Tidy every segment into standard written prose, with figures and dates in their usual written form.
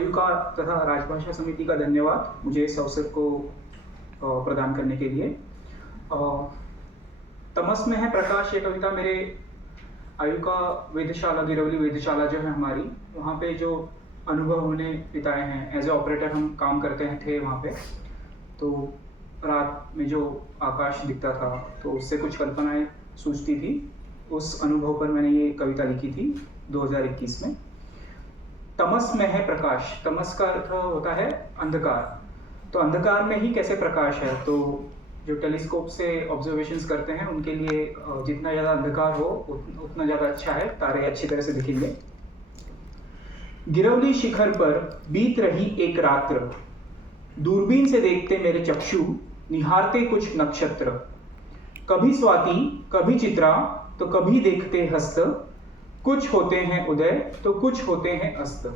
आयुका तथा राजभाषा समिति का धन्यवाद मुझे इस अवसर को प्रदान करने के लिए। तमस में है प्रकाश ये कविता मेरे आयुका वेधशाला, गिरवली वेधशाला जो है हमारी, वहाँ पे जो अनुभव हमने बिताए हैं, एज ए ऑपरेटर हम काम करते हैं थे वहाँ पे। तो रात में जो आकाश दिखता था तो उससे कुछ कल्पनाएं सूझती थी। उस अनुभव पर मैंने ये कविता लिखी थी 2021 में। तमस में है प्रकाश, तमस का अर्थ होता है अंधकार। तो अंधकार में ही कैसे प्रकाश है, तो जो टेलीस्कोप से ऑब्जर्वेशंस करते हैं उनके लिए जितना ज़्यादा अंधकार हो उतना ज़्यादा अच्छा है, तारे अच्छी तरह से दिखेंगे। गिरवली शिखर पर बीत रही एक रात्र, दूरबीन से देखते मेरे चक्षु, निहारते कुछ नक्षत्र। कभी स्वाति, कभी चित्रा, तो कभी देखते हस्त। कुछ होते हैं उदय तो कुछ होते हैं अस्त।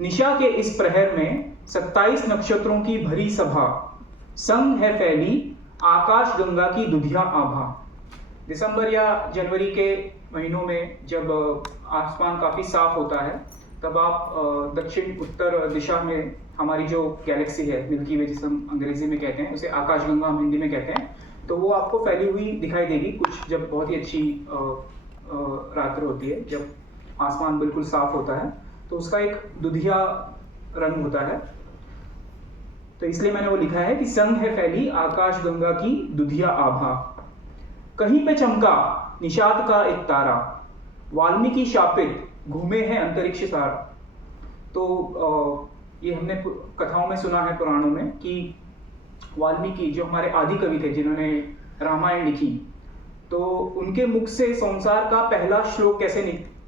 निशा के इस प्रहर में 27 नक्षत्रों की भरी सभा, संग है फैली आकाश गंगा की दुधिया आभा। दिसंबर या जनवरी के महीनों में जब आसमान काफ़ी साफ होता है, तब आप दक्षिण उत्तर दिशा में हमारी जो गैलेक्सी है मिल्की वे, जिसे हम अंग्रेजी में कहते हैं, उसे आकाशगंगा हम हिंदी में कहते हैं, तो वो आपको फैली हुई दिखाई देगी कुछ जब बहुत ही अच्छी रात्र होती है, जब आसमान बिल्कुल साफ होता है तो उसका एक दुधिया रंग होता है। तो इसलिए मैंने वो लिखा है कि संग है फैली आकाश गंगा की दुधिया आभा। कहीं पे चमका निषाद का एक तारा, वाल्मीकि शापित घूमे हैं अंतरिक्ष सारा। तो ये हमने कथाओं में सुना है, पुराणों में, कि वाल्मीकि जो हमारे आदि कवि थे जिन्होंने रामायण लिखी, तो उनके मुख से संसार का पहला श्लोक कैसे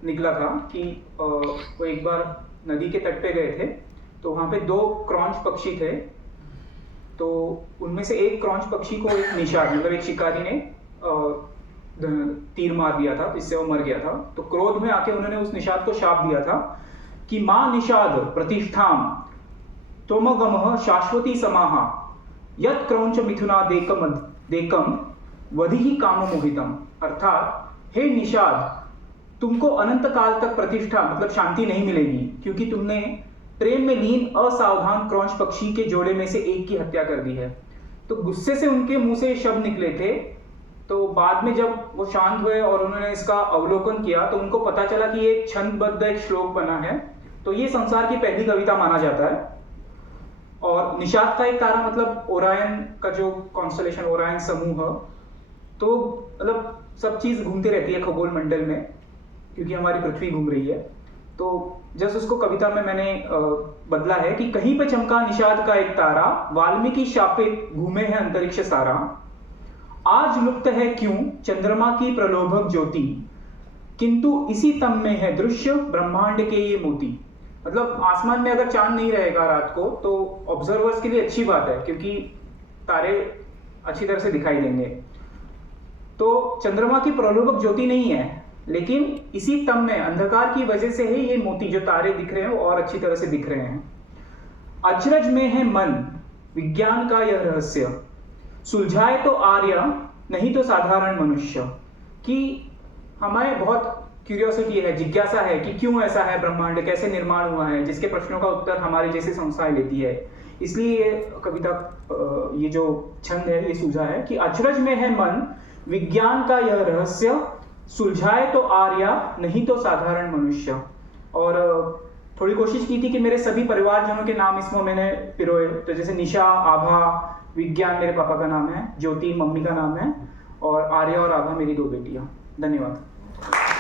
निकला था कि वो एक बार नदी के तट पे गए थे, तो वहाँ पे 2 क्रॉंच पक्षी थे। तो उनमें से एक क्रॉंच पक्षी को एक निषाद, मतलब एक शिकारी ने तीर मार दिया था, जिससे वो मर गया था। तो क्रोध में आके उन्होंने उस निषाद को शाप दिया था कि मां निषाद प्रतिष्ठाम त्वमगमः शाश्वती समाहा, यत् क्रौंच मिथुना देकम वधिहि काम मोहितम। अर्थात हे निषाद, तुमको अनंत काल तक प्रतिष्ठा मतलब शांति नहीं मिलेगी, क्योंकि तुमने प्रेम में लीन असावधान क्रौंच पक्षी के जोड़े में से एक की हत्या कर दी है। तो गुस्से से उनके मुंह से शब्द निकले थे। तो बाद में जब वो शांत हुए और उन्होंने इसका अवलोकन किया तो उनको पता चला कि ये छंदबद्ध एक श्लोक बना है। तो ये संसार की पहली कविता माना जाता है। और निषाद का एक तारा मतलब ओरायन का जो कॉन्स्टलेशन, ओरायन समूह, तो मतलब सब चीज घूमती रहती है खगोल मंडल में, क्योंकि हमारी पृथ्वी घूम रही है। तो जस्ट उसको कविता में मैंने बदला है कि कहीं पे चमका निषाद का एक तारा, वाल्मीकि शापित घूमे हैं अंतरिक्ष सारा। आज लुप्त है क्यों चंद्रमा की प्रलोभक ज्योति, किंतु इसी तम में है दृश्य ब्रह्मांड के ये मोती। मतलब आसमान में अगर चांद नहीं रहेगा रात को तो ऑब्जर्वर्स के लिए अच्छी बात है, क्योंकि तारे अच्छी तरह से दिखाई देंगे। तो चंद्रमा की प्रलोभक ज्योति नहीं है, लेकिन इसी तम में अंधकार की वजह से ही ये मोती जो तारे दिख रहे हैं वो और अच्छी तरह से दिख रहे हैं। अचरज में है मन विज्ञान का यह रहस्य, सुलझाए तो आर्य नहीं तो साधारण मनुष्य। कि हमें बहुत क्यूरियोसिटी है, जिज्ञासा है कि क्यों ऐसा है, ब्रह्मांड कैसे निर्माण हुआ है, जिसके प्रश्नों का उत्तर हमारी जैसी संस्थाएं लेती है। इसलिए ये कविता, ये जो छंद है, ये सूझा है कि अचरज में है मन विज्ञान का यह रहस्य, सुलझाए तो आर्या नहीं तो साधारण मनुष्य। और थोड़ी कोशिश की थी कि मेरे सभी परिवारजनों के नाम इसमें मैंने पिरोए। तो जैसे निशा, आभा, विज्ञान मेरे पापा का नाम है, ज्योति मम्मी का नाम है, और आर्या और आभा मेरी 2 बेटियां। धन्यवाद।